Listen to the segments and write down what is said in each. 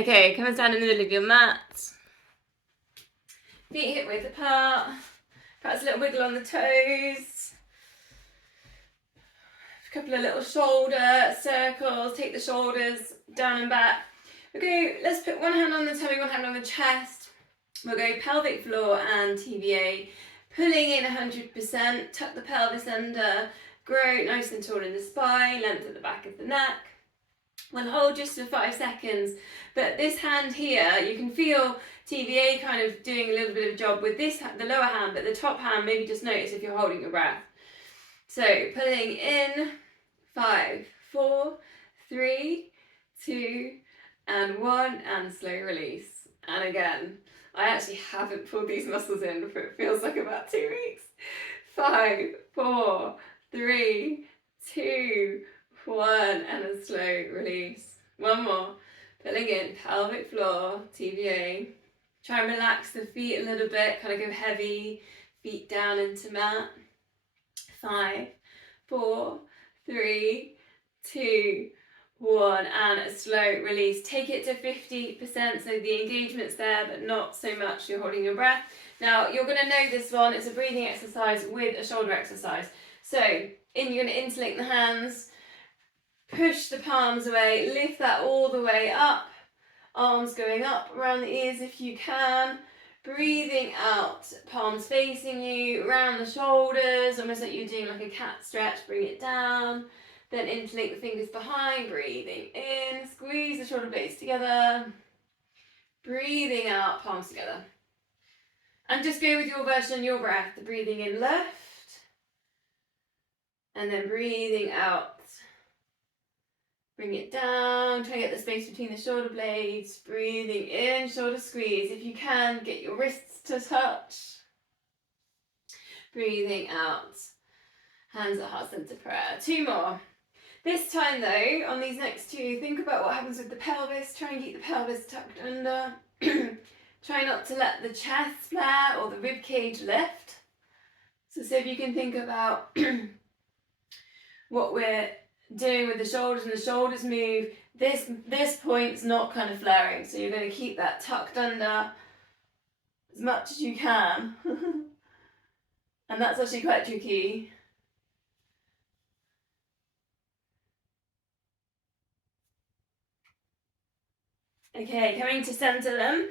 Okay, come and stand in the middle of your mat. Feet hip width apart. Perhaps a little wiggle on the toes. A couple of little shoulder circles. Take the shoulders down and back. Okay, let's put one hand on the tummy, one hand on the chest. We'll go pelvic floor and TBA. Pulling in 100%. Tuck the pelvis under. Grow nice and tall in the spine. Length at the back of the neck. We'll hold just for 5 seconds, but this hand here, you can feel TBA kind of doing a little bit of a job with this, the lower hand, but the top hand, maybe just notice if you're holding your breath. So pulling in, 5, 4, 3, 2, and 1, and slow release. And again, I actually haven't pulled these muscles in for it feels like about 2 weeks. 5, 4, 3, 2, 1, and a slow release. One more. Pulling in, pelvic floor, TBA. Try and relax the feet a little bit, kind of go heavy, feet down into mat. 5, 4, 3, 2, 1, and a slow release. Take it to 50%, so the engagement's there, but not so much you're holding your breath. Now, you're going to know this one. It's a breathing exercise with a shoulder exercise. So, you're going to interlink the hands, push the palms away, lift that all the way up, arms going up around the ears if you can, breathing out, palms facing you, around the shoulders, almost like you're doing like a cat stretch, bring it down, then interlink the fingers behind, breathing in, squeeze the shoulder blades together, breathing out, palms together. And just go with your version, your breath, breathing in left, and then breathing out. Bring it down, try and get the space between the shoulder blades, breathing in, shoulder squeeze. If you can, get your wrists to touch. Breathing out, hands at heart center prayer. 2 more. This time though, on these next 2, think about what happens with the pelvis. Try and keep the pelvis tucked under. Try not to let the chest flare or the rib cage lift. So see if you can think about what we're doing with the shoulders, and the shoulders move. This point's not kind of flaring, so you're going to keep that tucked under as much as you can. And that's actually quite tricky. Okay, coming to center them.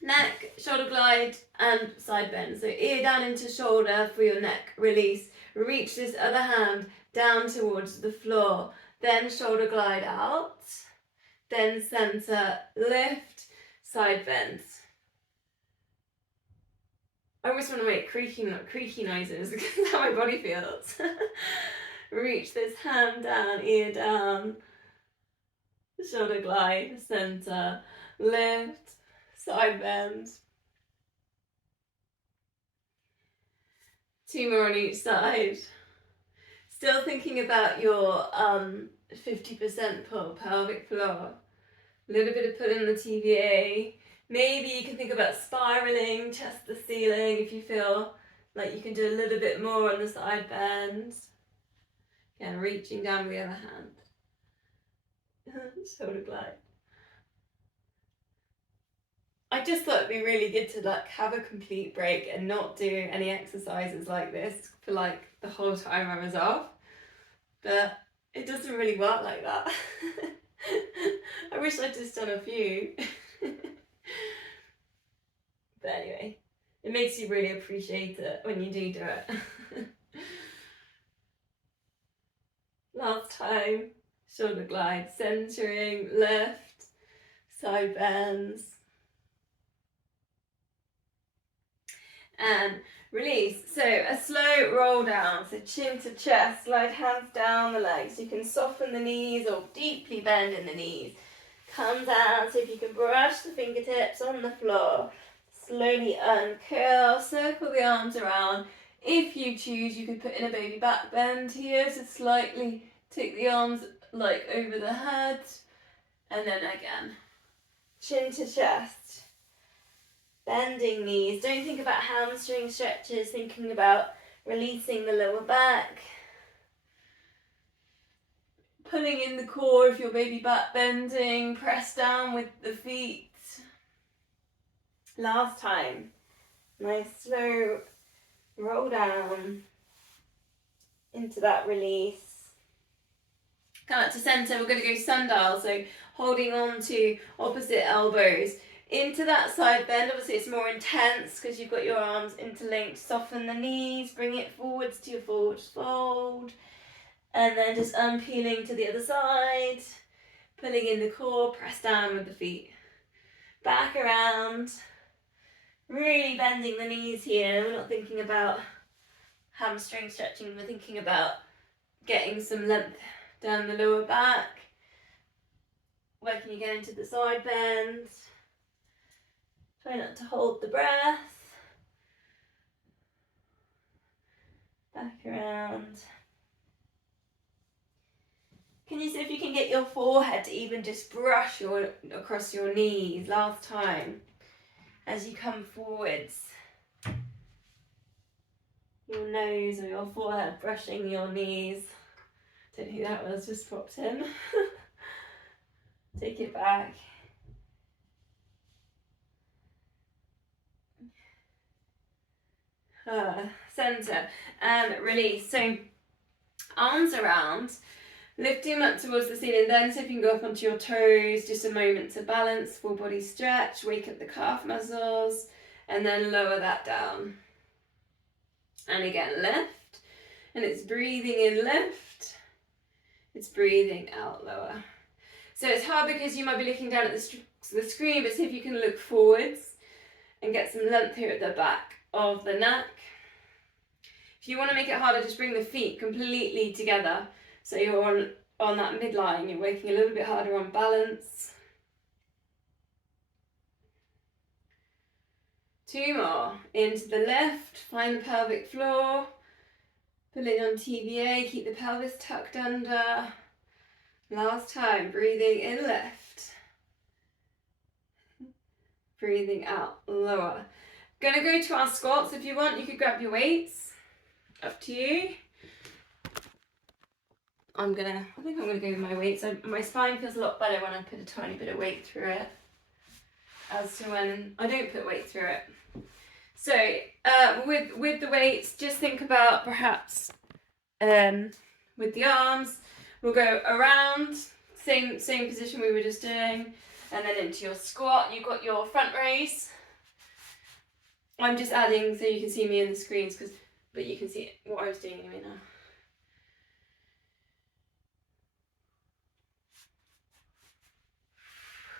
Neck, shoulder glide, and side bend. So ear down into shoulder for your neck release. Reach this other hand down towards the floor, then shoulder glide out, then center, lift, side bend. I always want to make creaky noises because that's how my body feels. Reach this hand down, ear down, shoulder glide, center, lift, side bend. 2 more on each side. Still thinking about your 50% pull, pelvic floor. A little bit of pull in the TBA. Maybe you can think about spiraling, chest to ceiling, if you feel like you can do a little bit more on the side bend. Again, reaching down with the other hand. Shoulder glide. I just thought it'd be really good to like have a complete break and not do any exercises like this for like the whole time I was off. But it doesn't really work like that. I wish I'd just done a few. But anyway, it makes you really appreciate it when you do it. Last time, shoulder glide, centering, lift, side bends. And release. So a slow roll down, so chin to chest, slide hands down the legs. You can soften the knees or deeply bend in the knees. Come down, so if you can brush the fingertips on the floor. Slowly uncurl, circle the arms around. If you choose, you can put in a baby back bend here, so slightly take the arms like over the head. And then again, chin to chest. Bending knees. Don't think about hamstring stretches, thinking about releasing the lower back. Pulling in the core if your baby back bending, press down with the feet. Last time. Nice slow roll down into that release. Come up to center, we're going to go sundial, so holding on to opposite elbows. Into that side bend, obviously it's more intense because you've got your arms interlinked. Soften the knees, bring it forwards to your forward fold. And then just unpeeling to the other side. Pulling in the core, press down with the feet. Back around. Really bending the knees here. We're not thinking about hamstring stretching, we're thinking about getting some length down the lower back. Working again into the side bend. Try not to hold the breath. Back around. Can you see if you can get your forehead to even just brush across your knees last time as you come forwards? Your nose or your forehead brushing your knees. Don't know who that was, just popped in. Take it back. Center and release. So arms around, lifting them up towards the ceiling, then see if you can go up onto your toes, just a moment to balance, full body stretch, wake up the calf muscles, and then lower that down. And again, lift, and it's breathing in, lift, it's breathing out, lower. So it's hard because you might be looking down at the screen, but see if you can look forwards and get some length here at the back of the neck. If you want to make it harder, just bring the feet completely together. So you're on that midline, you're working a little bit harder on balance. 2 more. Into the lift, find the pelvic floor. Pull in on TBA, keep the pelvis tucked under. Last time, breathing in, lift. Breathing out, lower. Gonna go to our squats. If you want, you could grab your weights. Up to you. I think I'm gonna go with my weights. My spine feels a lot better when I put a tiny bit of weight through it, as to when I don't put weight through it. So with the weights, just think about perhaps with the arms, we'll go around, same position we were just doing, and then into your squat. You've got your front raise. I'm just adding so you can see me in the screens, but you can see what I was doing anyway now.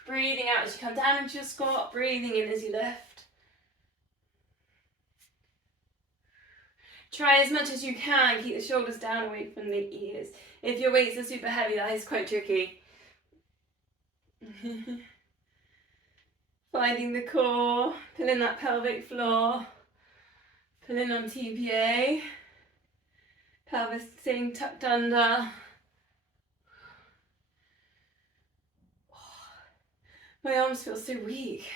Breathing out as you come down into your squat, breathing in as you lift. Try as much as you can, keep the shoulders down away from the ears. If your weights are super heavy, that is quite tricky. Finding the core, pulling that pelvic floor, pulling on TPA, pelvis staying tucked under. My arms feel so weak.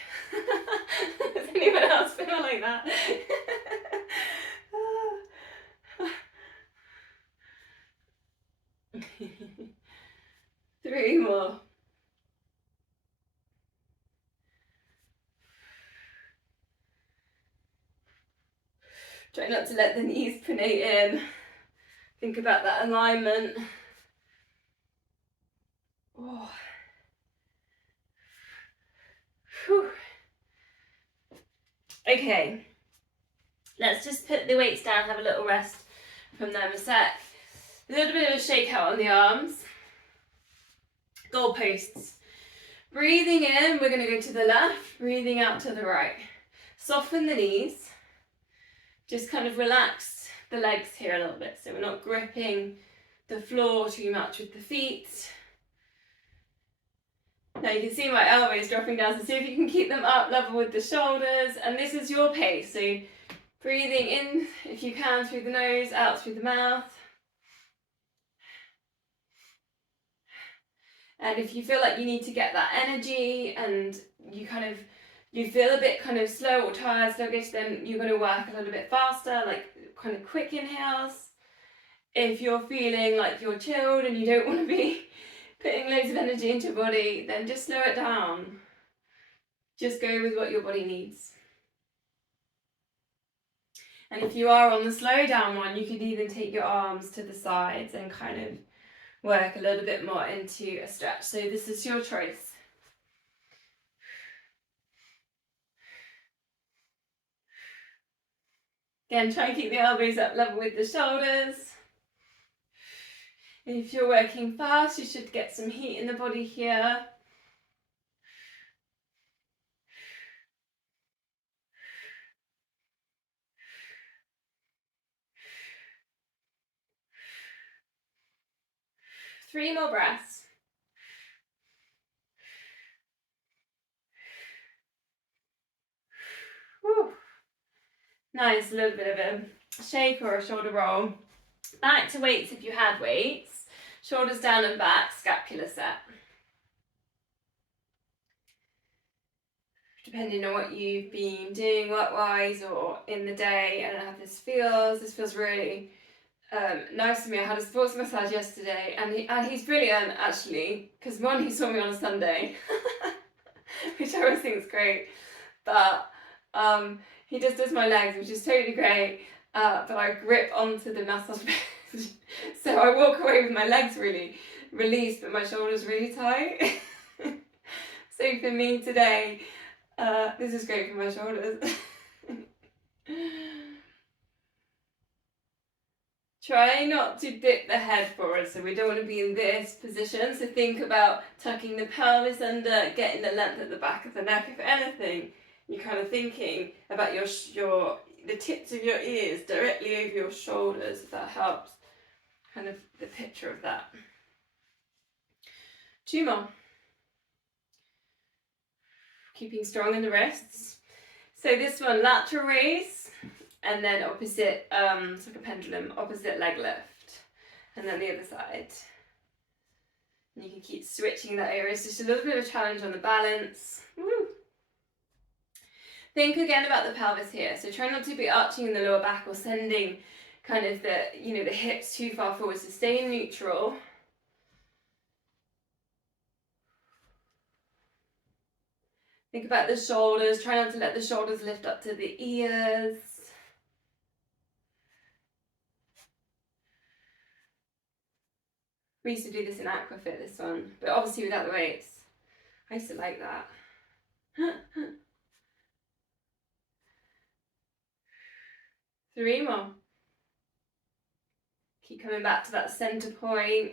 Does anyone else feel like that? 3 more. Try not to let the knees pronate in. Think about that alignment. Oh. Whew. Okay, let's just put the weights down, have a little rest from them a sec. A little bit of a shakeout on the arms. Goalposts. Breathing in, we're going to go to the left, breathing out to the right. Soften the knees. Just kind of relax the legs here a little bit, so we're not gripping the floor too much with the feet. Now you can see my elbows dropping down, so see if you can keep them up level with the shoulders, and this is your pace, so breathing in if you can through the nose, out through the mouth. And if you feel like you need to get that energy and you feel a bit kind of slow or tired, sluggish, then you're going to work a little bit faster, like kind of quick inhales. If you're feeling like you're chilled and you don't want to be putting loads of energy into your body, then just slow it down. Just go with what your body needs. And if you are on the slow down one, you could even take your arms to the sides and kind of work a little bit more into a stretch. So this is your choice. Again, try and keep the elbows up level with the shoulders. If you're working fast, you should get some heat in the body here. Three more breaths. Whew. Nice, a little bit of a shake or a shoulder roll. Back to weights if you had weights. Shoulders down and back, scapula set. Depending on what you've been doing work-wise or in the day, I don't know how this feels. This feels really nice to me. I had a sports massage yesterday, and he's brilliant actually, because one, he saw me on a Sunday, which I always think is great, but he just does my legs, which is totally great, but I grip onto the massage bench, so I walk away with my legs really released, but my shoulders really tight. So for me today, this is great for my shoulders. Try not to dip the head forward, so we don't want to be in this position. So think about tucking the pelvis under, getting the length at the back of the neck. If anything, you're kind of thinking about the tips of your ears directly over your shoulders, if that helps. Kind of the picture of that. Two more. Keeping strong in the wrists. So this one, lateral raise, and then opposite, it's like a pendulum, opposite leg lift, and then the other side. And you can keep switching that area. It's just a little bit of a challenge on the balance. Woo. Think again about the pelvis here. So try not to be arching in the lower back or sending kind of the hips too far forward. So stay neutral. Think about the shoulders. Try not to let the shoulders lift up to the ears. We used to do this in Aquafit, this one, but obviously without the weights. I used to like that. Three more. Keep coming back to that center point.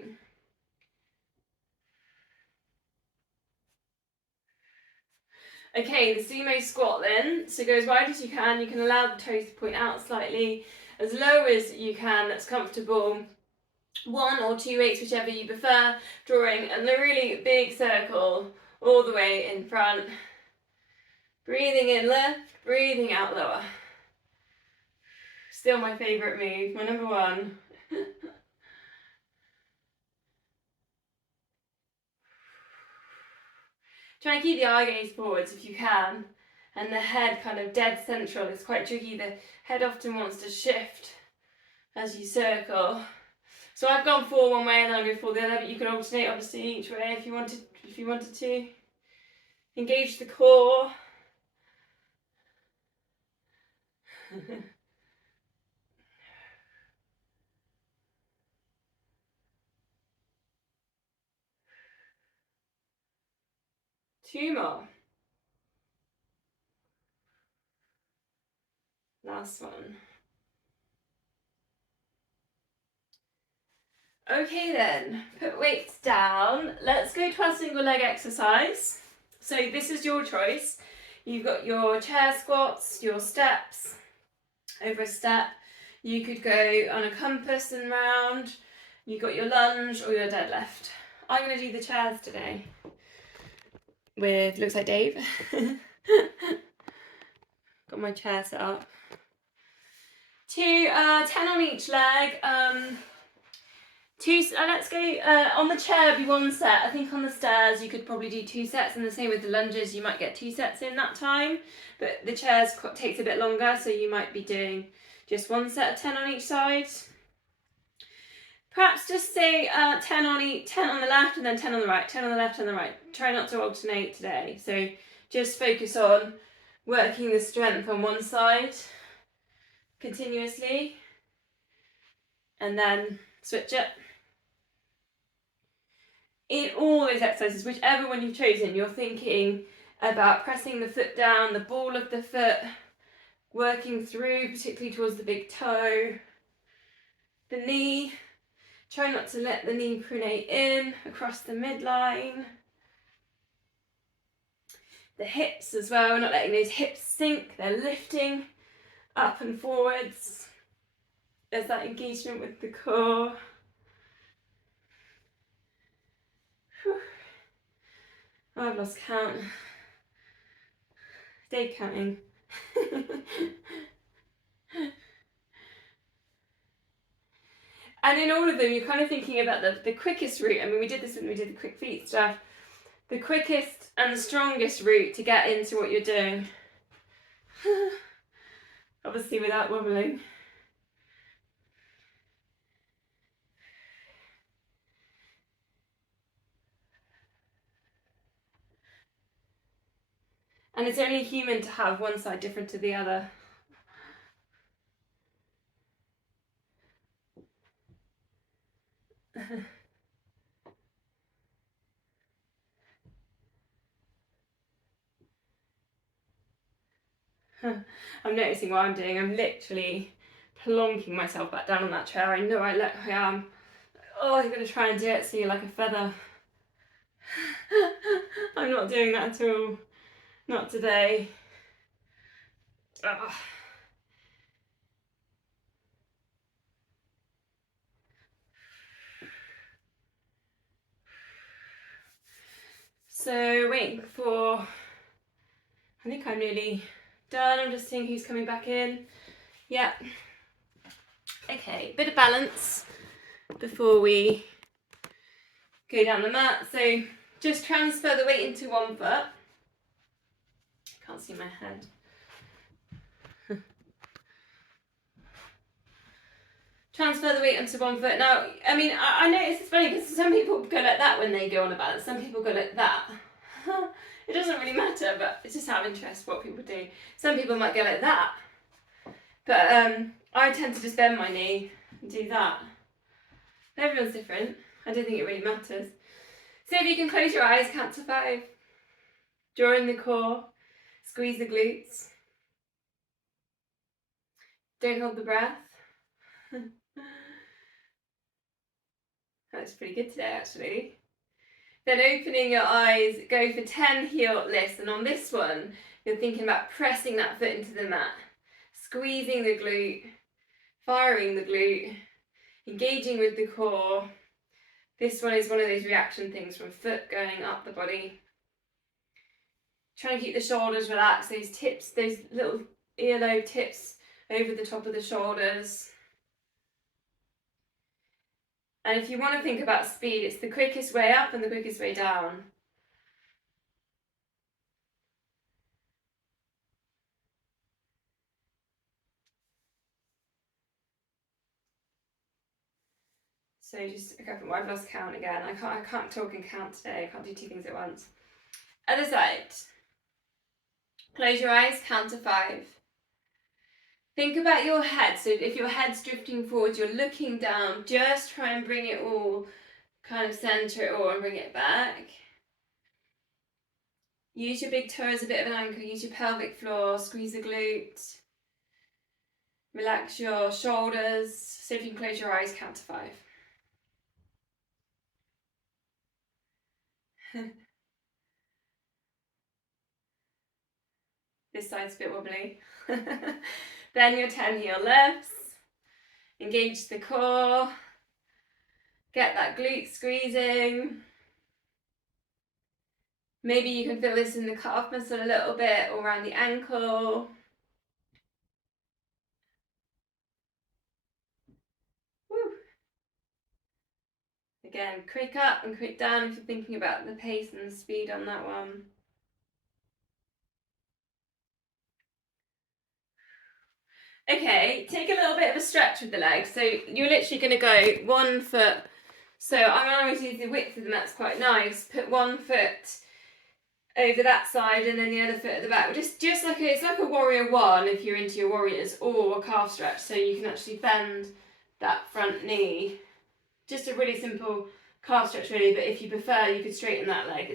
Okay, the sumo squat then. So go as wide as you can. You can allow the toes to point out slightly, as low as you can, that's comfortable. One or two weights, whichever you prefer, drawing a really big circle all the way in front. Breathing in left, breathing out lower. Still my favourite move, my number one. Try and keep the eye gaze forwards if you can, and the head kind of dead central. It's quite tricky. The head often wants to shift as you circle. So I've gone for one way and then I'll go for the other, but you can alternate obviously each way if you wanted to. Engage the core. Two more. Last one. Okay then, put weights down. Let's go to our single leg exercise. So this is your choice. You've got your chair squats, your steps, over a step. You could go on a compass and round. You've got your lunge or your deadlift. I'm going to do the chairs today with, looks like Dave. Got my chair set up. 10 on each leg. Let's go on the chair, be one set. I think on the stairs you could probably do 2 sets, and the same with the lunges, you might get 2 sets in that time, but the chairs takes a bit longer, so you might be doing just 1 set of 10 on each side. Perhaps just say 10 on each, 10 on the left and then 10 on the right, 10 on the left and the right. Try not to alternate today. So just focus on working the strength on one side continuously and then switch it. In all those exercises, whichever one you've chosen, you're thinking about pressing the foot down, the ball of the foot, working through, particularly towards the big toe, the knee. Try not to let the knee pronate in across the midline. The hips as well, not letting those hips sink, they're lifting up and forwards. There's that engagement with the core. Whew. Oh, I've lost count. Day counting. And in all of them, you're kind of thinking about the quickest route. I mean, we did this when we did the quick feet stuff. The quickest and the strongest route to get into what you're doing. Obviously without wobbling. And it's only human to have one side different to the other. I'm noticing what I'm doing. I'm literally plonking myself back down on that chair. I know I am. Oh, I'm going to try and do it so you're like a feather. I'm not doing that at all. Not today. Ugh. So waiting for, I think I'm nearly done. I'm just seeing who's coming back in. Yeah. Okay, bit of balance before we go down the mat. So just transfer the weight into one foot. Can't see my head. Transfer the weight onto one foot. Now, I mean, I notice it's funny because some people go like that when they go on a balance. Some people go like that. It doesn't really matter, but it's just out of interest what people do. Some people might go like that. But I tend to just bend my knee and do that. Everyone's different. I don't think it really matters. So if you can close your eyes, count to 5. Draw in the core. Squeeze the glutes. Don't hold the breath. That's pretty good today, actually. Then opening your eyes, go for 10 heel lifts. And on this one, you're thinking about pressing that foot into the mat, squeezing the glute, firing the glute, engaging with the core. This one is one of those reaction things from foot going up the body. Try and keep the shoulders relaxed, those tips, those little earlobe tips over the top of the shoulders. And if you want to think about speed, it's the quickest way up and the quickest way down. So just a couple more. I've lost count again. I can't talk and count today. I can't do 2 things at once. Other side. Close your eyes, count to 5. Think about your head. So if your head's drifting forward, you're looking down. Just try and bring it all, kind of center it all and bring it back. Use your big toe as a bit of an anchor. Use your pelvic floor. Squeeze the glute. Relax your shoulders. So if you can close your eyes, count to 5. This side's a bit wobbly. Then your 10 heel lifts. Engage the core. Get that glute squeezing. Maybe you can feel this in the calf muscle a little bit or around the ankle. Woo. Again, quick up and quick down if you're thinking about the pace and the speed on that one. Okay, take a little bit of a stretch with the legs. So you're literally going to go 1 foot. So I'm going to use the width of the mat's quite nice. Put 1 foot over that side and then the other foot at the back. Just like it's like a warrior one if you're into your warriors, or a calf stretch, so you can actually bend that front knee. Just a really simple calf stretch really, but if you prefer you could straighten that leg.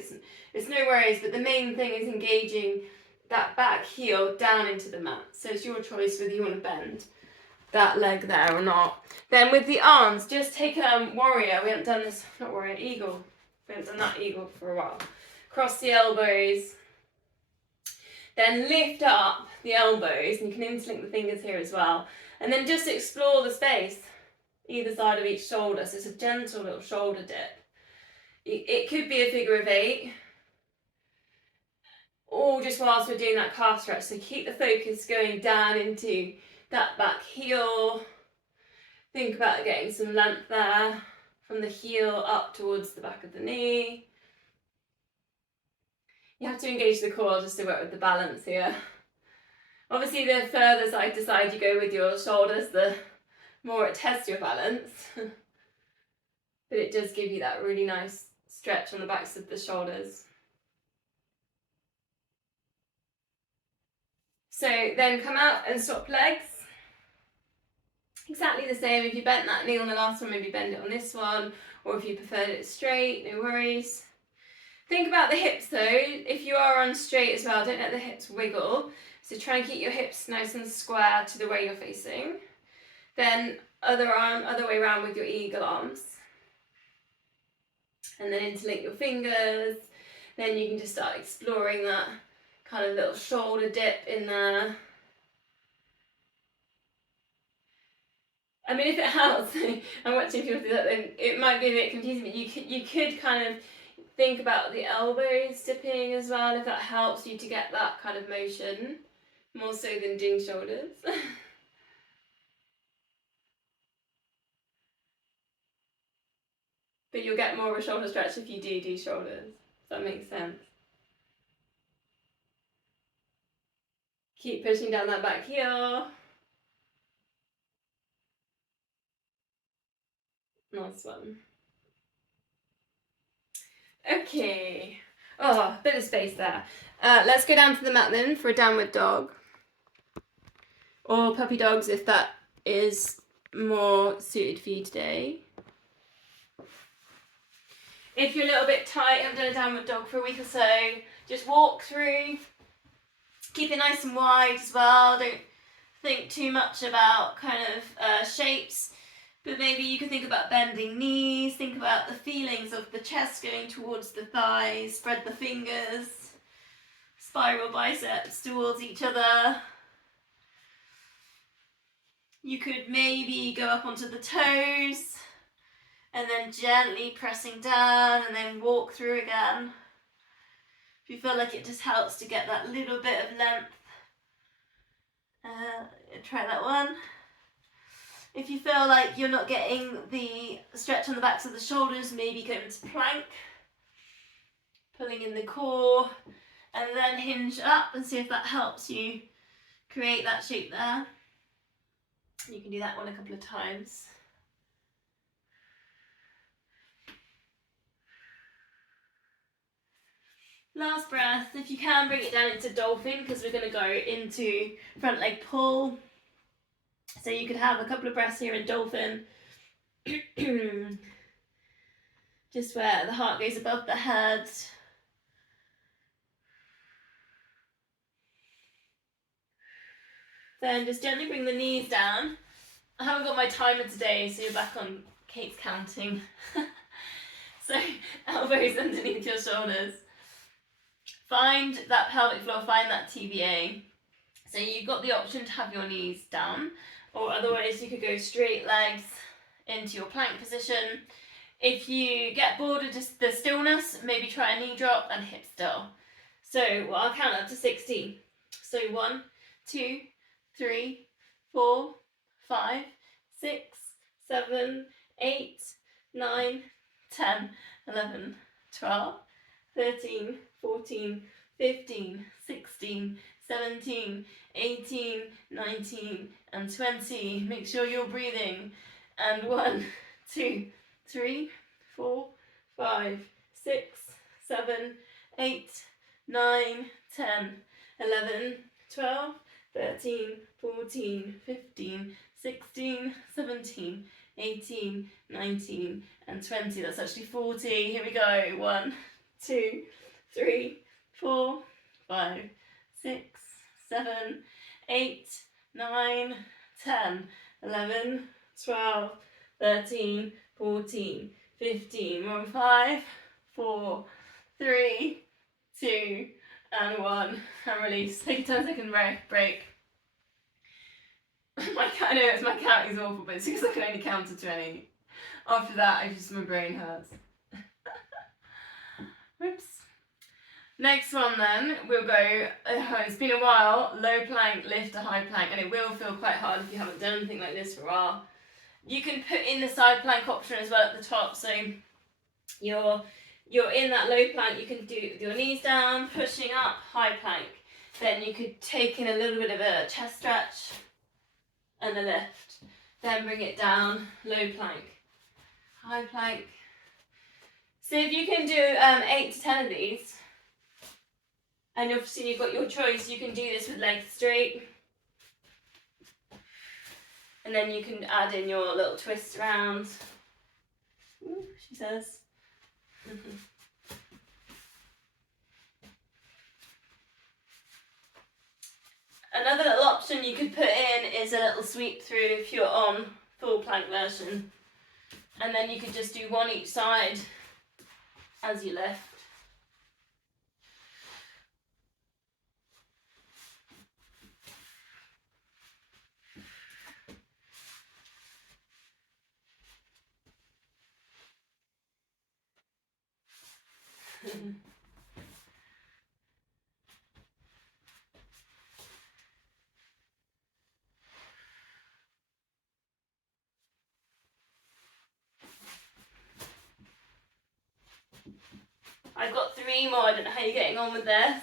It's no worries, but the main thing is engaging that back heel down into the mat. So it's your choice whether you want to bend that leg there or not. Then with the arms, just take warrior. We haven't done this, not warrior, eagle. We haven't done that eagle for a while. Cross the elbows. Then lift up the elbows, and you can interlink the fingers here as well. And then just explore the space either side of each shoulder. So it's a gentle little shoulder dip. It could be a figure of 8. Or just whilst we're doing that calf stretch. So keep the focus going down into that back heel. Think about getting some length there from the heel up towards the back of the knee. You have to engage the core just to work with the balance here. Obviously, the further side to side you go with your shoulders, the more it tests your balance. But it does give you that really nice stretch on the backs of the shoulders. So then come out and swap legs. Exactly the same. If you bent that knee on the last one, maybe bend it on this one, or if you preferred it straight, no worries. Think about the hips though. If you are on straight as well, don't let the hips wiggle. So try and keep your hips nice and square to the way you're facing. Then other arm, other way around with your eagle arms. And then interlink your fingers. Then you can just start exploring that kind of little shoulder dip in there. I mean, if it helps, I'm watching people do that, then it might be a bit confusing, but you could kind of think about the elbows dipping as well, if that helps you to get that kind of motion, more so than doing shoulders. But you'll get more of a shoulder stretch if you do shoulders. Does that make sense? Keep pushing down that back heel. Nice one. Okay. Oh, bit of space there. Let's go down to the mat then for a downward dog. Or puppy dogs if that is more suited for you today. If you're a little bit tight, haven't done a downward dog for a week or so, just walk through. Keep it nice and wide as well. Don't think too much about kind of shapes, but maybe you can think about bending knees, think about the feelings of the chest going towards the thighs, spread the fingers, spiral biceps towards each other. You could maybe go up onto the toes and then gently pressing down and then walk through again. If you feel like it just helps to get that little bit of length, try that one. If you feel like you're not getting the stretch on the backs of the shoulders, maybe go into plank, pulling in the core, and then hinge up and see if that helps you create that shape there. You can do that one a couple of times. Last breath. If you can, bring it down into dolphin, because we're going to go into front leg pull. So you could have a couple of breaths here in dolphin. Just where the heart goes above the head. Then just gently bring the knees down. I haven't got my timer today, so you're back on Kate's counting. So elbows underneath your shoulders. Find that pelvic floor, find that TVA. So you've got the option to have your knees down, or otherwise you could go straight legs into your plank position. If you get bored of just the stillness, maybe try a knee drop and hip still. So I'll count up to 60. So 1, 2, 3, 4, 5, 6, 7, 8, 9, 10, 11, 12, 13, 14, 15, 16, 17, 18, 19, and 20. Make sure you're breathing. And 1, 2, 3, 4, 5, 6, 7, 8, 9, 10, 11, 12, 13, 14, 15, 16, 17, 18, 19, and 20. That's actually 40. Here we go. 1, 2, 3, 4, 5, 6, 7, 8, 9, 10, 11, 12, 13, 14, 15. 1, 5, 4, 3, 2, and 1. And release. Take a 10-second break. I know my counting's awful, but it's because I can only count to 20. After that, my brain hurts. Whoops. Next one then, we'll go, it's been a while, low plank, lift to high plank, and it will feel quite hard if you haven't done anything like this for a while. You can put in the side plank option as well at the top, so you're in that low plank, you can do your knees down, pushing up, high plank. Then you could take in a little bit of a chest stretch and a lift. Then bring it down, low plank, high plank. So if you can do 8 to 10 of these, and obviously you've got your choice, you can do this with legs straight. And then you can add in your little twist around. Ooh, she says. Another little option you could put in is a little sweep through if you're on full plank version. And then you could just do one each side as you lift. I've got 3 more, I don't know how you're getting on with this.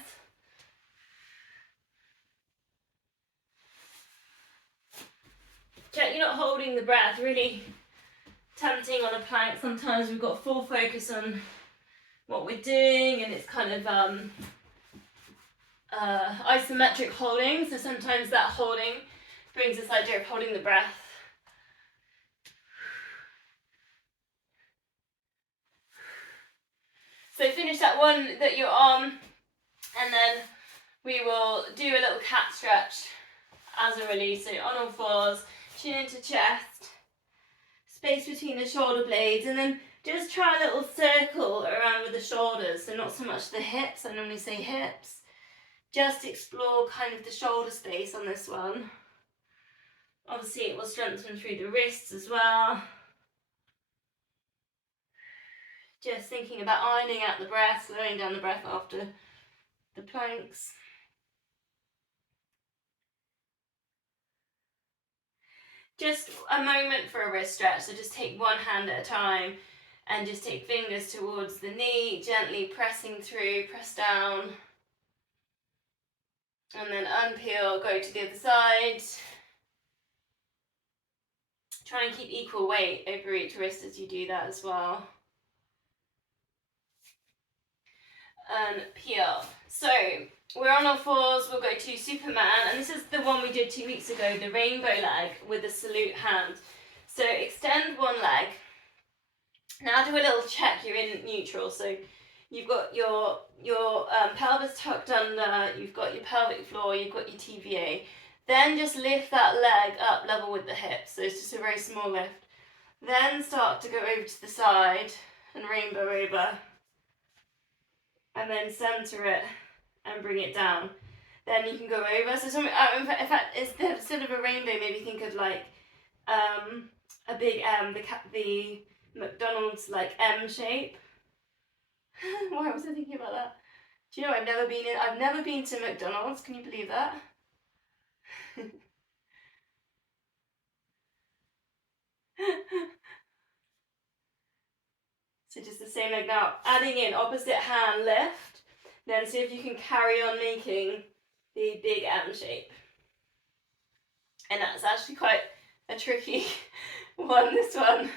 Check you're not holding the breath, really tempting on a plank. Sometimes we've got full focus on what we're doing and it's kind of isometric holding, so sometimes that holding brings this idea of holding the breath. So finish that one that you're on, and then we will do a little cat stretch as a release. So on all fours, chin into chest, space between the shoulder blades, and then just try a little circle around with the shoulders. So not so much the hips, I normally say hips. Just explore kind of the shoulder space on this one. Obviously it will strengthen through the wrists as well. Just thinking about ironing out the breath, slowing down the breath after the planks. Just a moment for a wrist stretch, so just take one hand at a time and just take fingers towards the knee, gently pressing through, press down. And then unpeel, go to the other side. Try and keep equal weight over each wrist as you do that as well. And peel. So we're on our fours, we'll go to Superman, and this is the one we did 2 weeks ago, the rainbow leg with the salute hand. So extend one leg. Now do a little check, you're in neutral, so you've got your pelvis tucked under, you've got your pelvic floor, you've got your TVA. Then just lift that leg up level with the hips, so it's just a very small lift. Then start to go over to the side and rainbow over. And then centre it and bring it down. Then you can go over. So in fact, instead of a rainbow, maybe think of like a big M, the McDonald's like M shape. Why was I thinking about that? Do you know I've never been to McDonald's. Can you believe that? So just the same like now, adding in opposite hand lift, then see if you can carry on making the big M shape. And that's actually quite a tricky one, this one.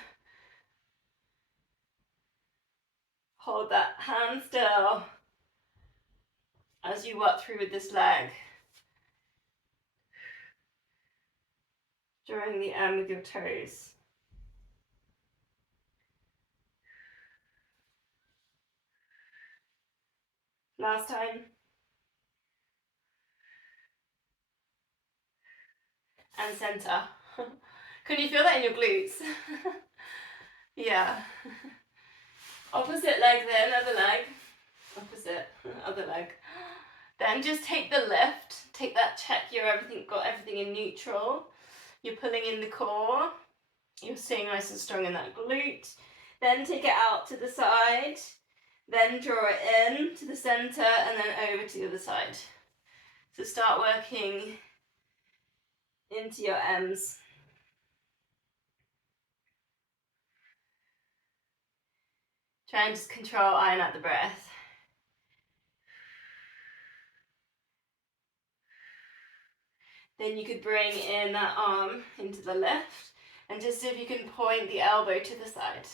Hold that hand still as you work through with this leg. Drawing the M with your toes. Last time. And center. Can you feel that in your glutes? Yeah. Opposite leg then, other leg. Opposite, other leg. Then just take the lift. Take that check, got everything in neutral. You're pulling in the core. You're staying nice and strong in that glute. Then take it out to the side. Then draw it in to the center and then over to the other side. So start working into your M's. Try and just control, iron out the breath. Then you could bring in that arm into the left and just see if you can point the elbow to the side.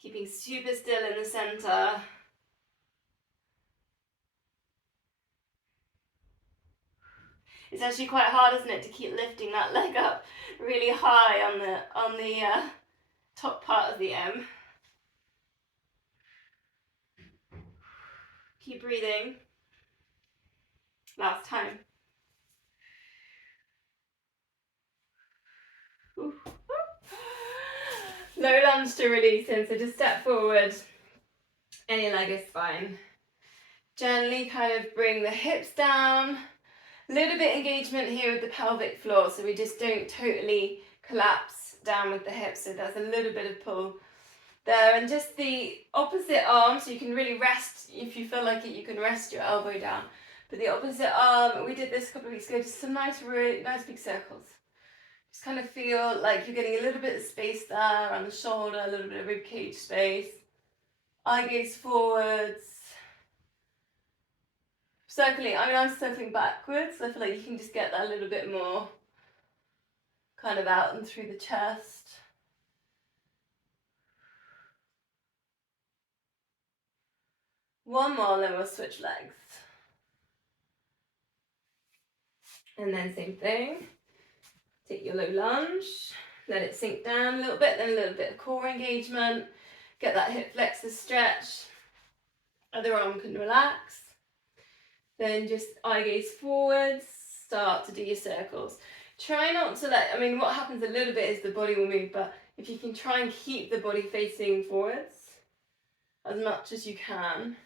Keeping super still in the center. It's actually quite hard, isn't it, to keep lifting that leg up really high on the top part of the M. Keep breathing. Last time. Ooh. Low lunge to release in, so just step forward. Any leg is fine. Gently kind of bring the hips down. A little bit engagement here with the pelvic floor, so we just don't totally collapse down with the hips, so there's a little bit of pull there. And just the opposite arm, so you can really rest, if you feel like it, you can rest your elbow down. But the opposite arm, we did this a couple of weeks ago, just some nice big circles. Just kind of feel like you're getting a little bit of space there around the shoulder, a little bit of rib cage space. Eye gaze forwards. Circling, I'm circling backwards, so I feel like you can just get that a little bit more kind of out and through the chest. One more, then we'll switch legs. And then same thing. Take your low lunge, let it sink down a little bit, then a little bit of core engagement. Get that hip flexor stretch. Other arm can relax. Then just eye gaze forwards, start to do your circles. Try not to what happens a little bit is the body will move, but if you can try and keep the body facing forwards as much as you can.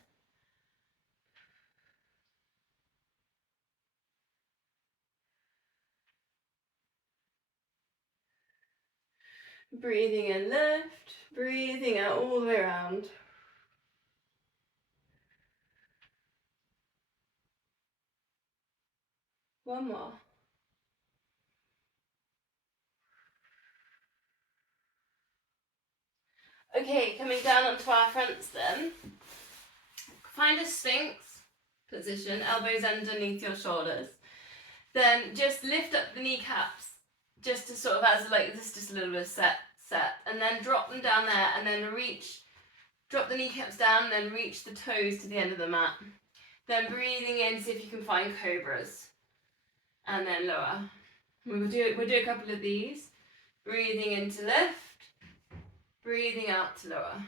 Breathing in, lift, breathing out all the way around. One more. Okay, coming down onto our fronts then. Find a Sphinx position, elbows underneath your shoulders. Then just lift up the kneecaps, just to sort of as like this, just a little bit of set, and then drop them down there, and then drop the kneecaps down, then reach the toes to the end of the mat. Then breathing in, see if you can find cobras, and then lower. We'll do a couple of these. Breathing in to lift, breathing out to lower.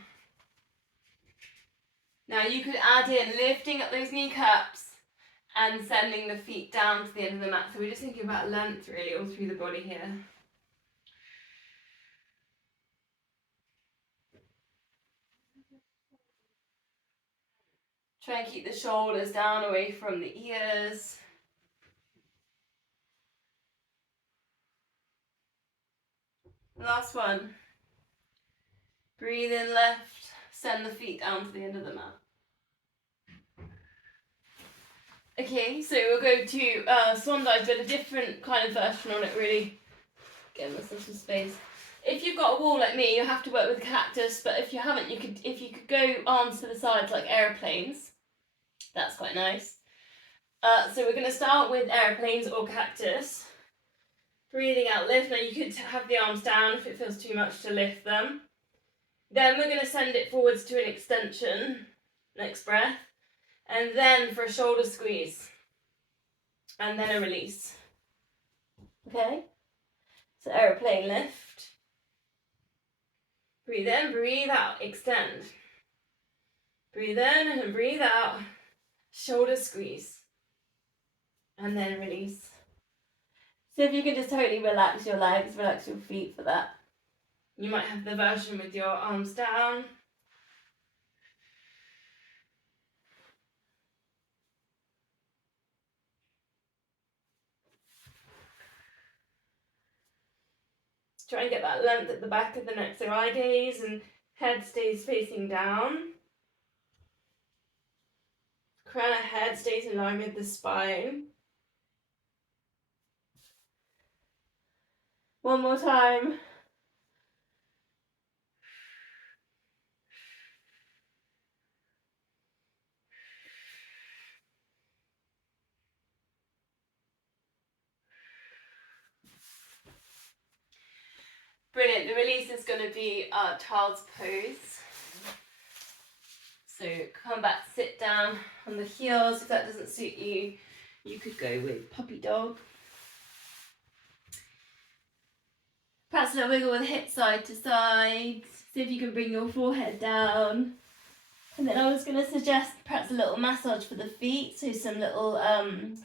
Now you could add in lifting up those kneecaps and sending the feet down to the end of the mat. So we're just thinking about length really all through the body here. Try and keep the shoulders down away from the ears. Last one. Breathe in, lift, send the feet down to the end of the mat. Okay, so we'll go to swan dive, but a different kind of version on it really. Get myself some space. If you've got a wall like me, you'll have to work with a cactus, but if you haven't, if you could go arms to the sides like aeroplanes, that's quite nice. So we're going to start with aeroplanes or cactus. Breathing out, lift. Now you could have the arms down if it feels too much to lift them. Then we're going to send it forwards to an extension, next breath. And then for a shoulder squeeze. And then a release. Okay? So aeroplane lift. Breathe in, breathe out, extend. Breathe in and breathe out. Shoulder squeeze. And then release. So if you can just totally relax your legs, relax your feet for that. You might have the version with your arms down. Try and get that length at the back of the neck so eye gaze and head stays facing down. Crown of head stays in line with the spine. One more time. Brilliant. The release is going to be our child's pose. So come back, sit down on the heels. If that doesn't suit you, you could go with puppy dog. Perhaps a little wiggle with hip side to side. See if you can bring your forehead down. And then I was going to suggest perhaps a little massage for the feet. So some little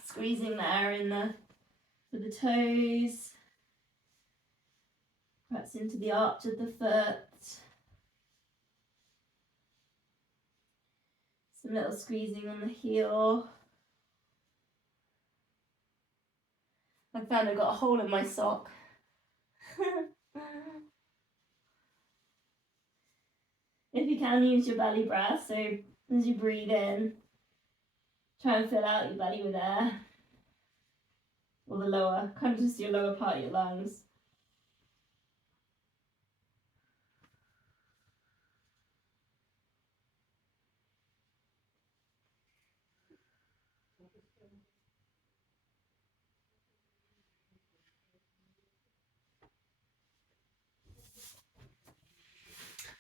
squeezing there in for the toes. Perhaps into the arch of the foot. Some little squeezing on the heel. I found I've got a hole in my sock. If you can, use your belly breath. So as you breathe in, try and fill out your belly with air. Or the lower, kind of just your lower part of your lungs.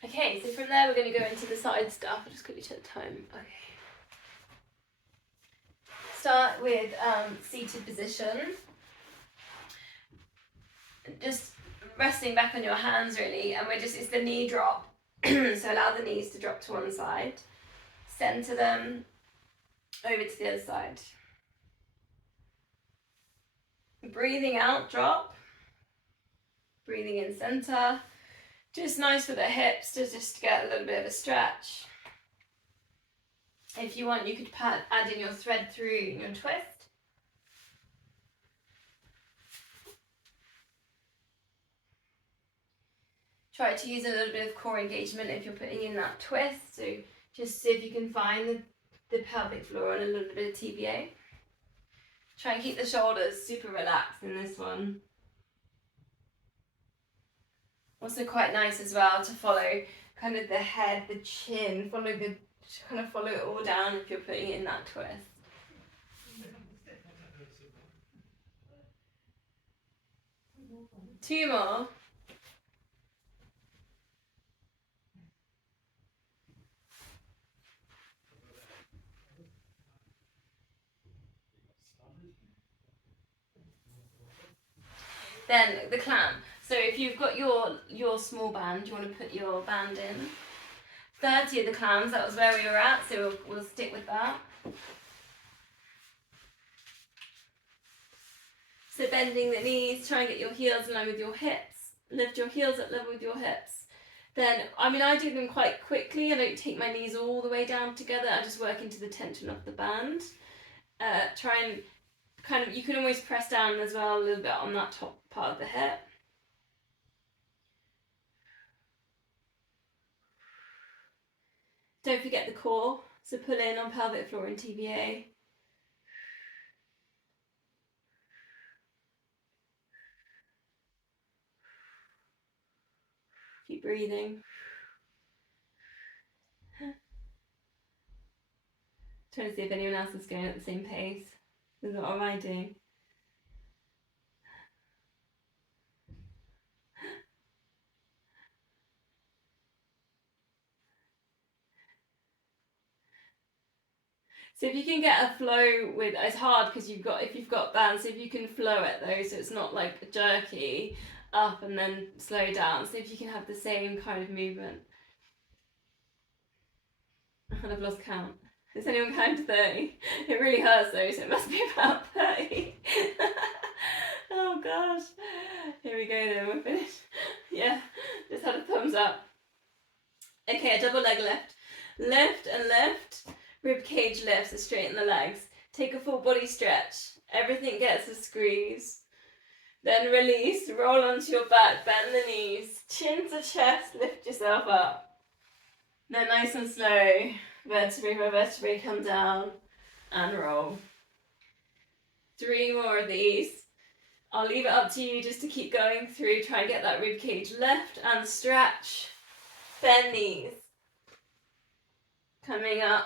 Okay, so from there we're going to go into the side stuff. I'll just quickly check the time. Okay. Start with seated position. Just resting back on your hands really, and it's the knee drop. So allow the knees to drop to one side. Center them over to the other side. Breathing out, drop. Breathing in, center. Just nice for the hips to just get a little bit of a stretch. If you want, you could add in your thread through your twist. Try to use a little bit of core engagement if you're putting in that twist. So just see if you can find the pelvic floor and a little bit of TBA. Try and keep the shoulders super relaxed in this one. Also quite nice as well to follow kind of the head, the chin, follow it all down if you're putting in that twist. Two more. Then the clam. So if you've got your small band, you want to put your band in. 30 of the clams, that was where we were at, so we'll stick with that. So bending the knees, try and get your heels in line with your hips. Lift your heels up level with your hips. Then, I do them quite quickly. I don't take my knees all the way down together. I just work into the tension of the band. Try and kind of, you can always press down as well a little bit on that top part of the hip. Don't forget the core, so pull in on pelvic floor and TBA. breathing. Trying to see if anyone else is going at the same pace. What am I doing? So if you can get a flow with, it's hard because if you've got bands, so if you can flow it though, so it's not like jerky up and then slow down. So if you can have the same kind of movement. And I've lost count. Has anyone counted 30? It really hurts though, so it must be about 30. Oh gosh. Here we go then, we're finished. Yeah, just had a thumbs up. Okay, a double leg lift. Lift and lift. Rib cage lifts to straighten the legs. Take a full body stretch. Everything gets a squeeze. Then release, roll onto your back, bend the knees. Chin to chest, lift yourself up. Then nice and slow, vertebrae by vertebrae come down and roll. 3 more of these. I'll leave it up to you just to keep going through. Try and get that rib cage lift and stretch. Bend knees. Coming up,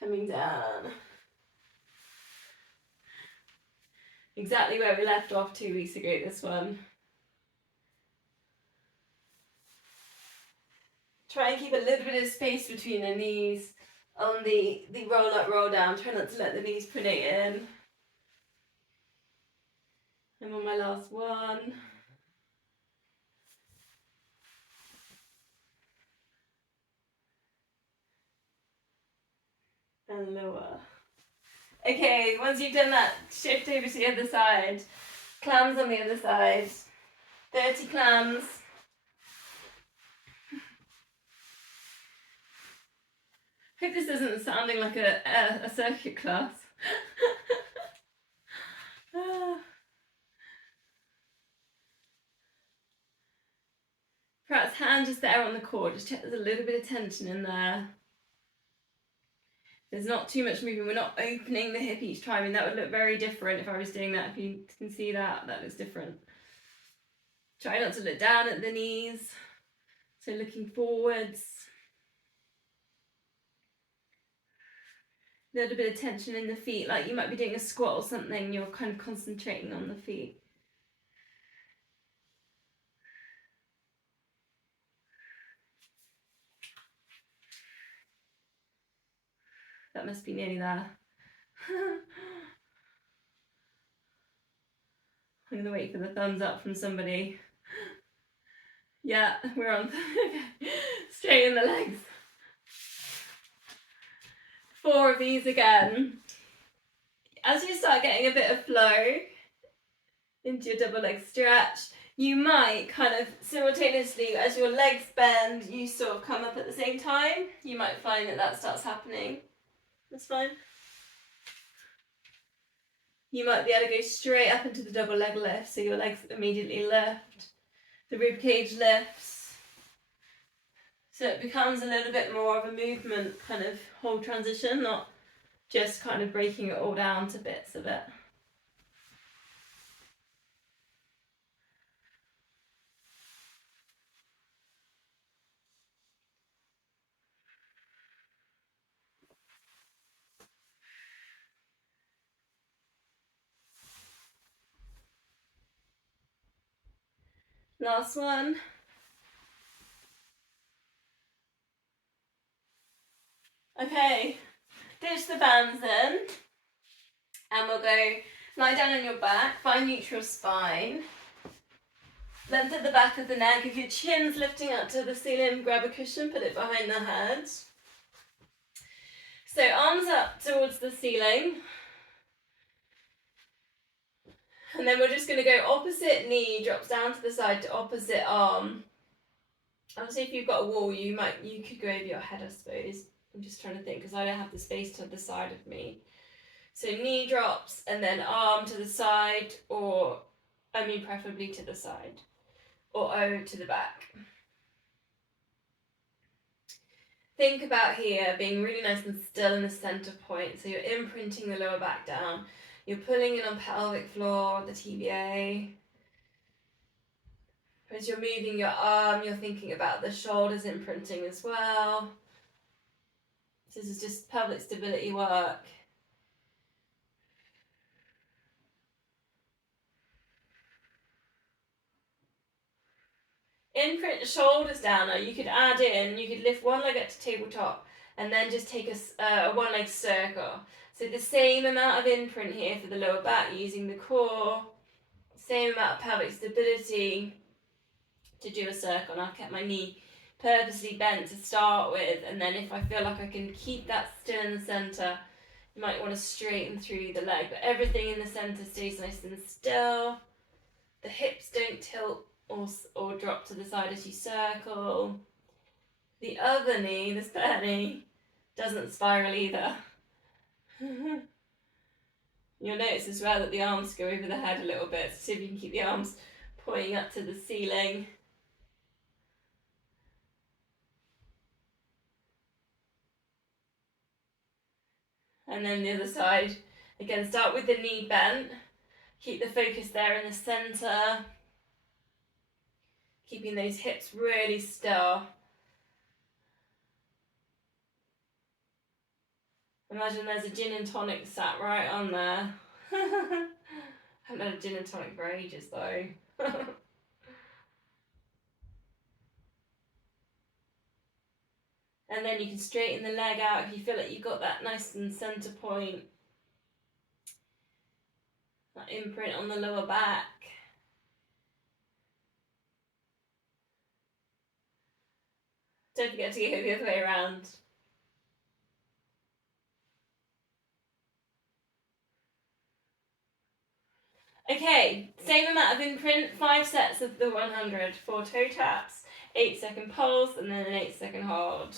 coming down. Exactly where we left off 2 weeks ago, this one. Try and keep a little bit of space between the knees on the roll up, roll down. Try not to let the knees pronate in. I'm on my last one. And lower. Okay, once you've done that, shift over to the other side. Clams on the other side. 30 clams. Hope this isn't sounding like a circuit class. Perhaps hand just there on the core, just check there's a little bit of tension in there. There's not too much movement, we're not opening the hip each time, and that would look very different if I was doing that. If you can see that looks different. Try not to look down at the knees, so looking forwards. A little bit of tension in the feet, like you might be doing a squat or something, you're kind of concentrating on the feet. That must be nearly there. I'm gonna wait for the thumbs up from somebody. Yeah, we're on. Straighten the legs. 4 of these again. As you start getting a bit of flow into your double leg stretch, you might kind of simultaneously, as your legs bend, you sort of come up at the same time. You might find that starts happening. That's fine. You might be able to go straight up into the double leg lift, so your legs immediately lift. The rib cage lifts. So it becomes a little bit more of a movement kind of whole transition, not just kind of breaking it all down to bits of it. Last one. Okay, ditch the bands then, and we'll go lie down on your back, find neutral spine, length at the back of the neck. If your chin's lifting up to the ceiling, grab a cushion, put it behind the head. So arms up towards the ceiling, and then we're just going to go opposite knee drops down to the side to opposite arm. Obviously, if you've got a wall, you could go over your head, I suppose. I'm just trying to think because I don't have the space to the side of me. So knee drops and then arm to the side, or preferably to the side, or O to the back. Think about here being really nice and still in the center point. So you're imprinting the lower back down. You're pulling in on pelvic floor, the TBA. As you're moving your arm, you're thinking about the shoulders imprinting as well. This is just pelvic stability work. Imprint the shoulders down, or you could add in, you could lift one leg up to tabletop and then just take a one leg circle. So the same amount of imprint here for the lower back using the core, same amount of pelvic stability to do a circle. And I've kept my knee purposely bent to start with, and then if I feel like I can keep that still in the centre, you might want to straighten through the leg, but everything in the centre stays nice and still. The hips don't tilt or drop to the side as you circle. The other knee, the spare knee, doesn't spiral either. You'll notice as well that the arms go over the head a little bit, so see if you can keep the arms pointing up to the ceiling. And then the other side. Again, start with the knee bent. Keep the focus there in the centre. Keeping those hips really still. Imagine there's a gin and tonic sat right on there. I haven't had a gin and tonic for ages though. And then you can straighten the leg out if you feel like you've got that nice and centre point. That imprint on the lower back. Don't forget to go the other way around. Okay, same amount of imprint, 5 sets of the 100, 4 toe taps, 8-second pulse, and then an 8-second hold.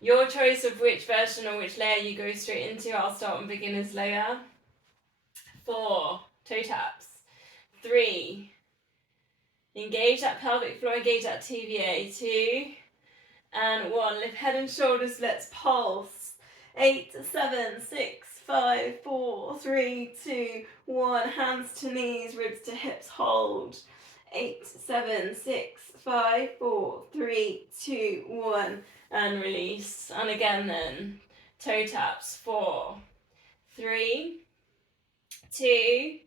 Your choice of which version or which layer you go straight into. I'll start on beginner's layer. 4, toe taps. 3, engage that pelvic floor, engage that TVA. 2, and 1, lift head and shoulders, let's pulse. 8, 7, 6, 5, 4, 3, 2, 1, hands to knees, ribs to hips, hold. 8, 7, 6, 5, 4, 3, 2, 1, and release. And again then, toe taps. 4, 3, 2,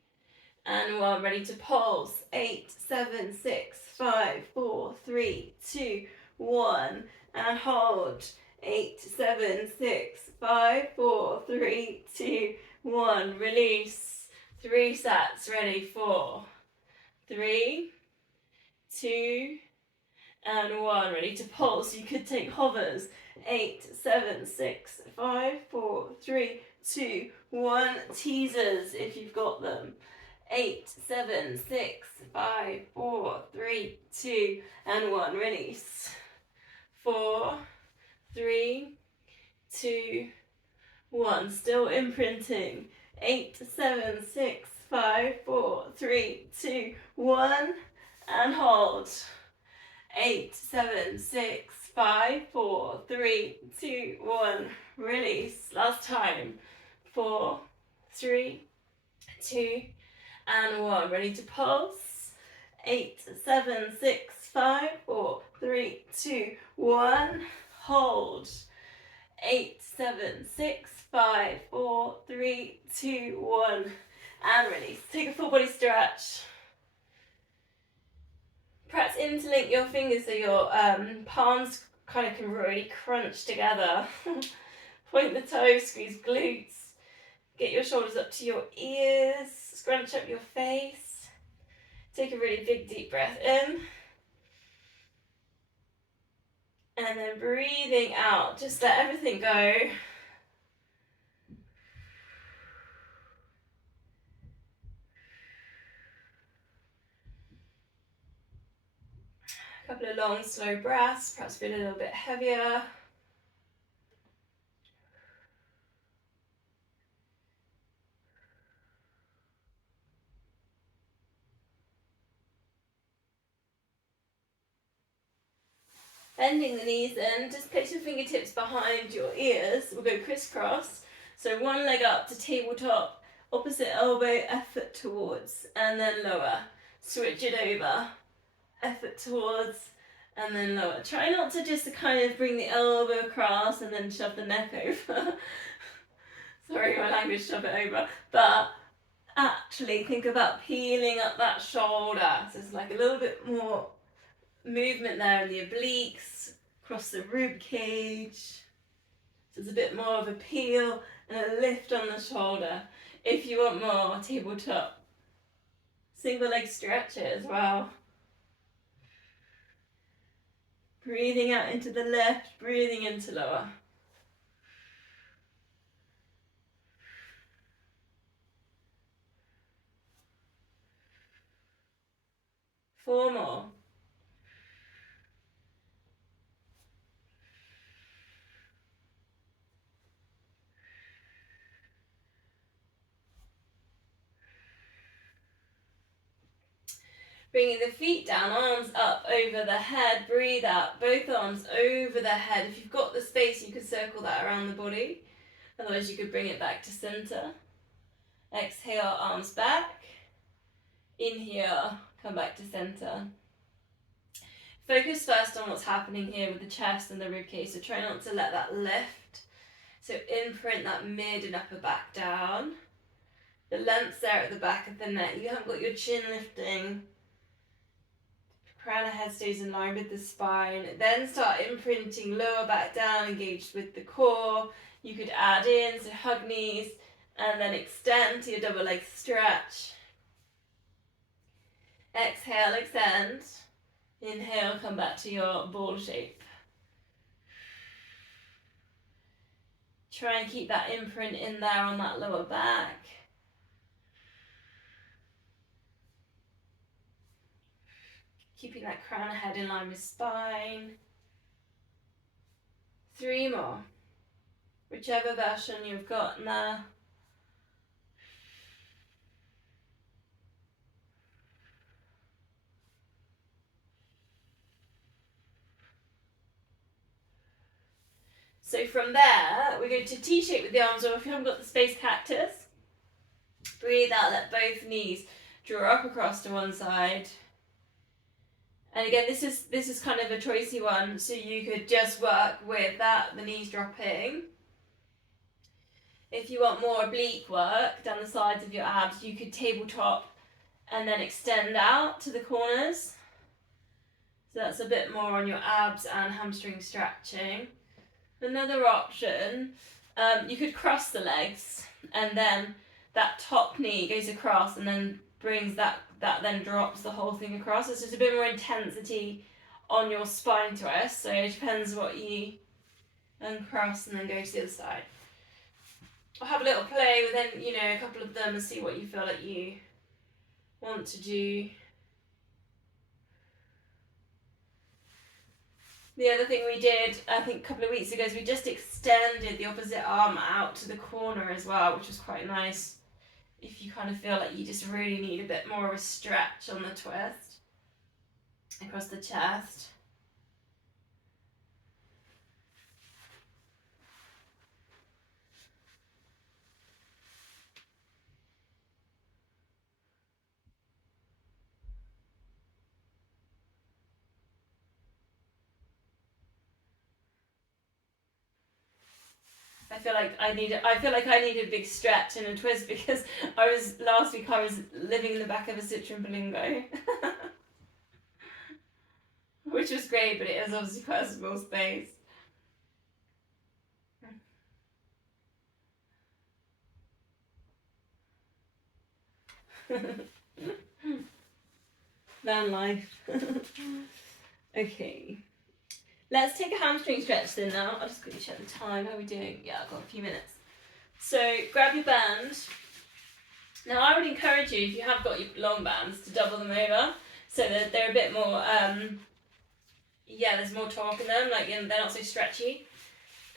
and 1, ready to pulse. 8, 7, 6, 5, 4, 3, 2, 1, and hold. 8, 7, 6, 5, 4, 3, 2, 1, release. 3 sets, ready. 4, 3, 2, and 1, ready to pulse. You could take hovers. 8, 7, 6, 5, 4, 3, 2, 1, teasers if you've got them. 8, 7, 6, 5, 4, 3, 2, and 1, release. 4, 3, 2, 1, still imprinting. 8, 7, 6, 5, 4, 3, 2, 1, and hold. 8, 7, 6, 5, 4, 3, 2, 1, release. Last time. 4, 3, 2, and 1, ready to pulse. 8, 7, 6, 5, 4, 3, 2, 1, hold. 8, 7, 6, 5, 4, 3, 2, 1, and release. Take a full body stretch. Perhaps interlink your fingers so your palms kind of can really crunch together. Point the toes, squeeze glutes. Get your shoulders up to your ears. Scrunch up your face. Take a really big deep breath in. And then breathing out. Just let everything go. A couple of long, slow breaths. Perhaps feel a little bit heavier. Bending the knees in, just place your fingertips behind your ears. We'll go crisscross. So one leg up to tabletop, opposite elbow, effort towards, and then lower. Switch it over. effort towards, and then lower. Try not to just kind of bring the elbow across and then shove the neck over. Sorry, my language, shove it over. But actually think about peeling up that shoulder. So it's like a little bit more movement there in the obliques, across the rib cage. So it's a bit more of a peel and a lift on the shoulder. If you want more, tabletop. Single leg stretch it as well. Breathing out into the left, breathing into lower. 4 more. Bringing the feet down, arms up over the head, breathe out, both arms over the head. If you've got the space, you could circle that around the body. Otherwise, you could bring it back to center. Exhale, arms back. Inhale, come back to center. Focus first on what's happening here with the chest and the ribcage, so try not to let that lift. So imprint that mid and upper back down. The length's there at the back of the neck. You haven't got your chin lifting. Crown of head stays in line with the spine. Then start imprinting lower back down, engaged with the core. You could add in, so hug knees, and then extend to your double leg stretch. Exhale, extend. Inhale, come back to your ball shape. Try and keep that imprint in there on that lower back. Keeping that crown of head in line with spine. 3 more. Whichever version you've got now. So from there, we go to T-shape with the arms, or if you haven't got the space, cactus. Breathe out, let both knees draw up across to one side. And again, this is kind of a choicey one, so you could just work with that, the knees dropping. If you want more oblique work down the sides of your abs, you could tabletop and then extend out to the corners. So that's a bit more on your abs and hamstring stretching. Another option, you could cross the legs, and then that top knee goes across and then brings that then drops the whole thing across. So it's just a bit more intensity on your spine twist. So it depends what you uncross and then go to the other side. I'll have a little play with then, a couple of them and see what you feel like you want to do. The other thing we did, I think a couple of weeks ago, is we just extended the opposite arm out to the corner as well, which was quite nice. If you kind of feel like you just really need a bit more of a stretch on the twist across the chest. I feel like I needed a big stretch and a twist because last week I was living in the back of a Citroen Berlingo. Which was great, but it is obviously quite a small space. Van life. Okay. Let's take a hamstring stretch then now. I'll just quickly check the time. How are we doing? Yeah, I've got a few minutes. So grab your band. Now I would encourage you, if you have got your long bands, to double them over so that they're a bit more, there's more torque in them, they're not so stretchy.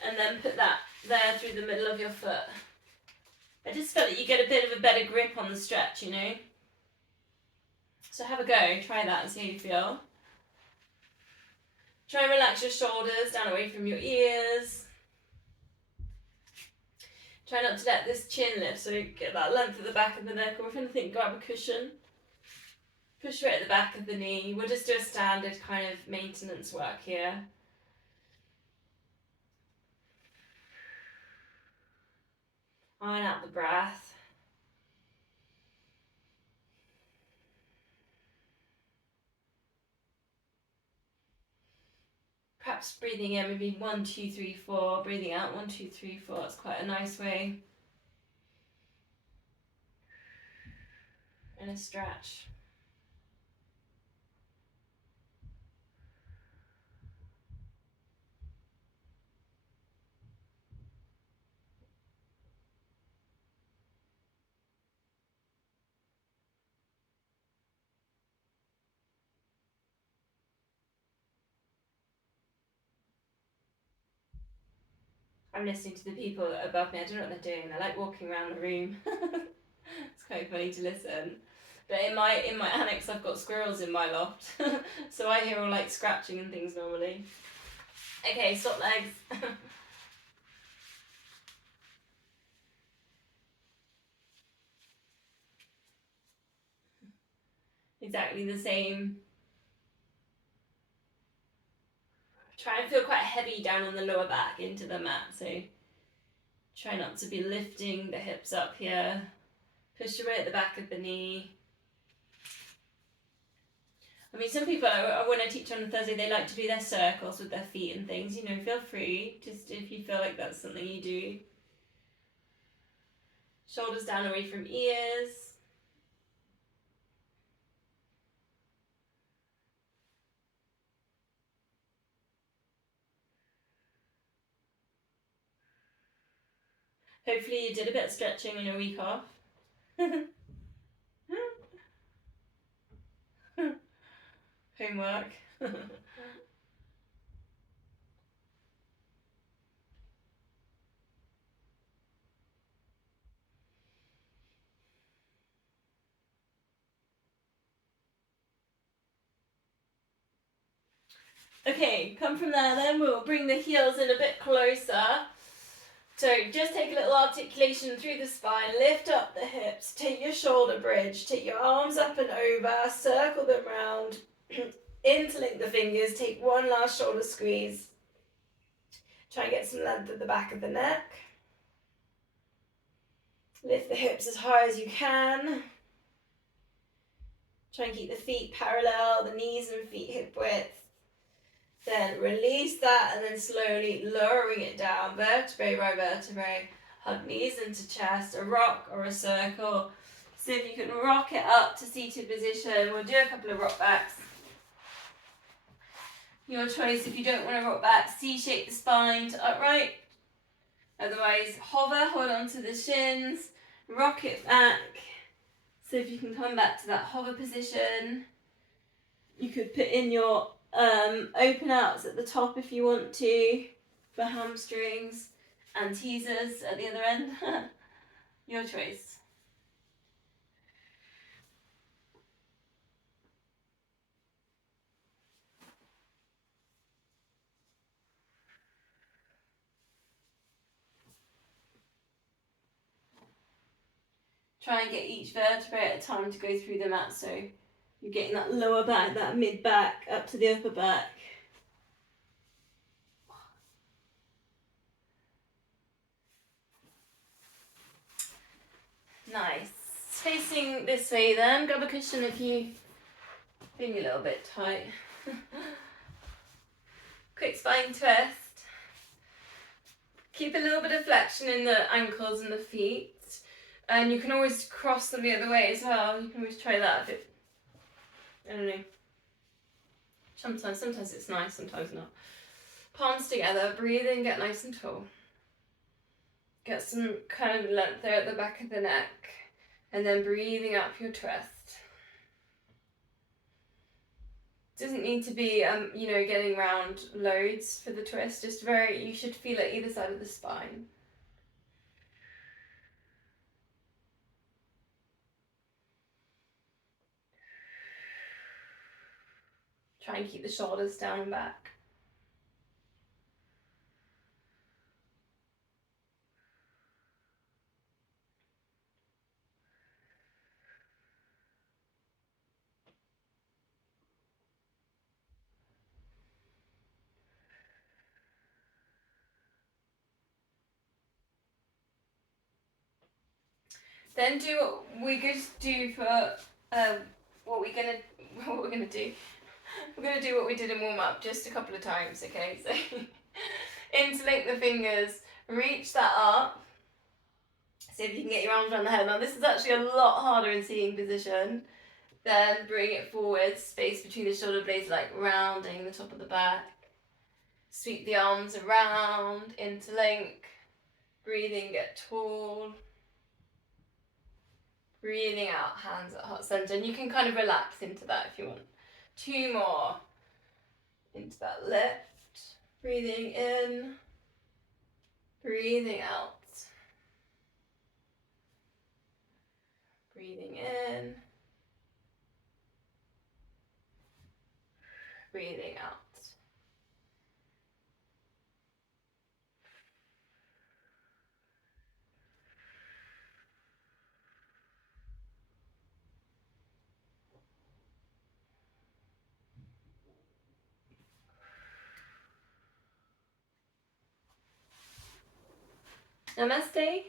And then put that there through the middle of your foot. I just felt that you get a bit of a better grip on the stretch, So have a go, try that and see how you feel. Try and relax your shoulders down away from your ears. Try not to let this chin lift, so you get that length at the back of the neck, or if anything, grab a cushion. Push weight at the back of the knee. We'll just do a standard kind of maintenance work here. Iron out the breath. Perhaps breathing in, maybe 1, 2, 3, 4. Breathing out, 1, 2, 3, 4. That's quite a nice way. And a stretch. I'm listening to the people above me. I don't know what they're doing. They're like walking around the room. It's quite funny to listen. But in my annex, I've got squirrels in my loft, so I hear all like scratching and things normally. Okay, stop legs. Exactly the same. Try and feel quite heavy down on the lower back into the mat, so try not to be lifting the hips up here. Push your weight at the back of the knee. I mean, some people, when I teach on a Thursday, they like to do their circles with their feet and things. You know, feel free, just if you feel like that's something you do. Shoulders down away from ears. Hopefully you did a bit of stretching on your week off. Homework. Okay, come from there then, we'll bring the heels in a bit closer. So just take a little articulation through the spine, lift up the hips, take your shoulder bridge, take your arms up and over, circle them round, interlink the fingers, take one last shoulder squeeze. Try and get some length at the back of the neck. Lift the hips as high as you can. Try and keep the feet parallel, the knees and feet hip width. Then release that and then slowly lowering it down, vertebrae by vertebrae. Hug knees into chest, a rock or a circle. See if you can rock it up to seated position. We'll do a couple of rock backs. Your choice. If you don't want to rock back, C-shape the spine to upright. Otherwise, hover, hold on to the shins, rock it back. So if you can come back to that hover position. You could put in your open outs at the top if you want to for hamstrings, and teasers at the other end. Your choice. Try and get each vertebrae at a time to go through the mat, so you're getting that lower back, that mid back up to the upper back. Nice. Facing this way then, grab a cushion if you feeling a little bit tight. Quick spine twist. Keep a little bit of flexion in the ankles and the feet. And you can always cross them the other way as well. You can always try that if it, I don't know. Sometimes it's nice, sometimes not. Palms together, breathe in, get nice and tall. Get some kind of length there at the back of the neck. And then breathing up your twist. Doesn't need to be, getting round loads for the twist. Just you should feel it either side of the spine. Try and keep the shoulders down and back. Then do what we're going to do for what we're gonna do. We're gonna do what we did in warm up just a couple of times, okay? So interlink the fingers, reach that up. See if you can get your arms around the head. Now this is actually a lot harder in seating position. Then bring it forward, space between the shoulder blades, like rounding the top of the back. Sweep the arms around, interlink. Breathing, get tall. Breathing out, hands at heart center. And you can kind of relax into that if you want. 2 more. Into that lift. Breathing in. Breathing out. Breathing in. Breathing out. Namaste.